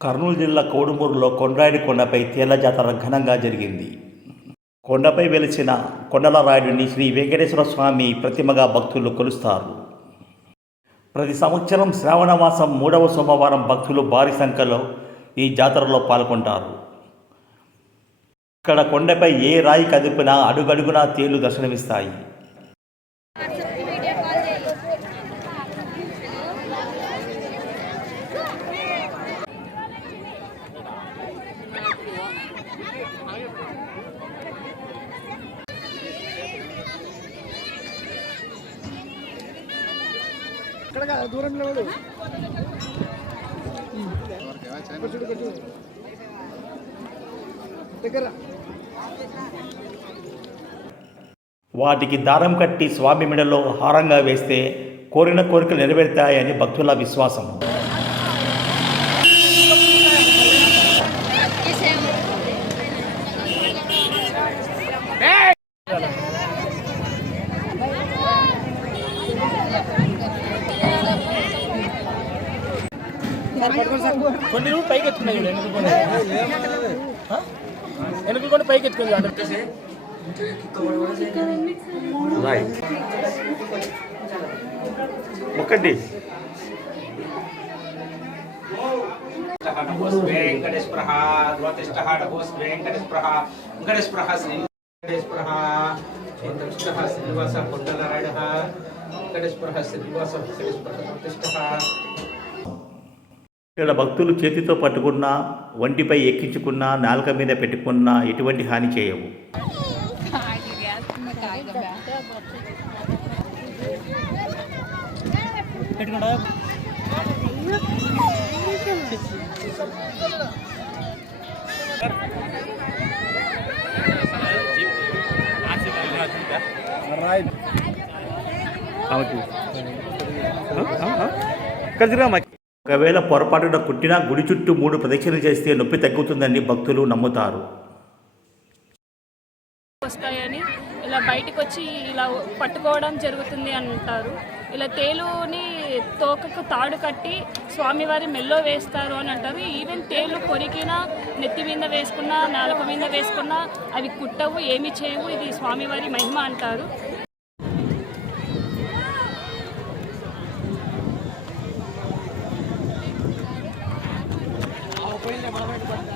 కర్నూలు జిల్లా కోడుమూరులో కొండ్రాయుడి కొండపై తేళ్ళ జాతర ఘనంగా జరిగింది. కొండపై వెలిసిన కొండల రాయుడిని శ్రీ వెంకటేశ్వర స్వామి ప్రతిమగా భక్తులు కొలుస్తారు. ప్రతి సంవత్సరం శ్రావణ మాసం మూడవ సోమవారం భక్తులు భారీ సంఖ్యలో ఈ జాతరలో పాల్గొంటారు. ఇక్కడ కొండపై ఏ రాయి కదిపినా అడుగడుగునా తేళ్ళు దర్శనమిస్తాయి. ఇక్కడ దూరం నిలబడు దగ్గర వాటికి దారం కట్టి స్వామి మెడలో హారంగా వేస్తే కోరిన కోరికలు నెరవేరుతాయని భక్తుల విశ్వాసం. కొన్ని రూపాయలు పైకి ఎత్తుకున్నాయి చూడు? ఎనుకలు కొన్ని. పైకి ఎత్తుకుంది ఒకటి వెంకటేశ్వర ధ్రువతిష్ట డభోస్ వెంకటేశ్వర వెంకటేశ్వర శ్రీ వెంకటేశ్వర చంద్రష్ట శ్రీనివాస కొండలరాయణ వెంకటేశ్వర శ్రీనివాస వెంకటేశ్వర ప్రతిష్ట ఇక్కడ భక్తులు చేతితో పట్టుకున్నా ఒంటిపై ఎక్కించుకున్నా నాలుక మీద పెట్టుకున్నా ఎటువంటి హాని చేయవు. పెట్టుకుంటా ఒకవేళ పొరపాటున కుట్టినా గుడి చుట్టూ మూడు ప్రదక్షిణలు చేస్తే నొప్పి తగ్గుతుందని భక్తులు నమ్ముతారు. వస్తాయని ఇలా బయటకు వచ్చి ఇలా పట్టుకోవడం జరుగుతుంది అంటారు. ఇలా తేలుని తోకకు తాడు కట్టి స్వామివారి మెల్లో వేస్తారు అని అంటారు. ఈవెన్ తేలు కొరికినా నెత్తి మీద వేసుకున్నా నాలుక మీద వేసుకున్నా అవి కుట్టవు ఏమి చేయవు. ఇది స్వామివారి మహిమ అంటారు. ಮಾಡಬೇಕು ಅಂತ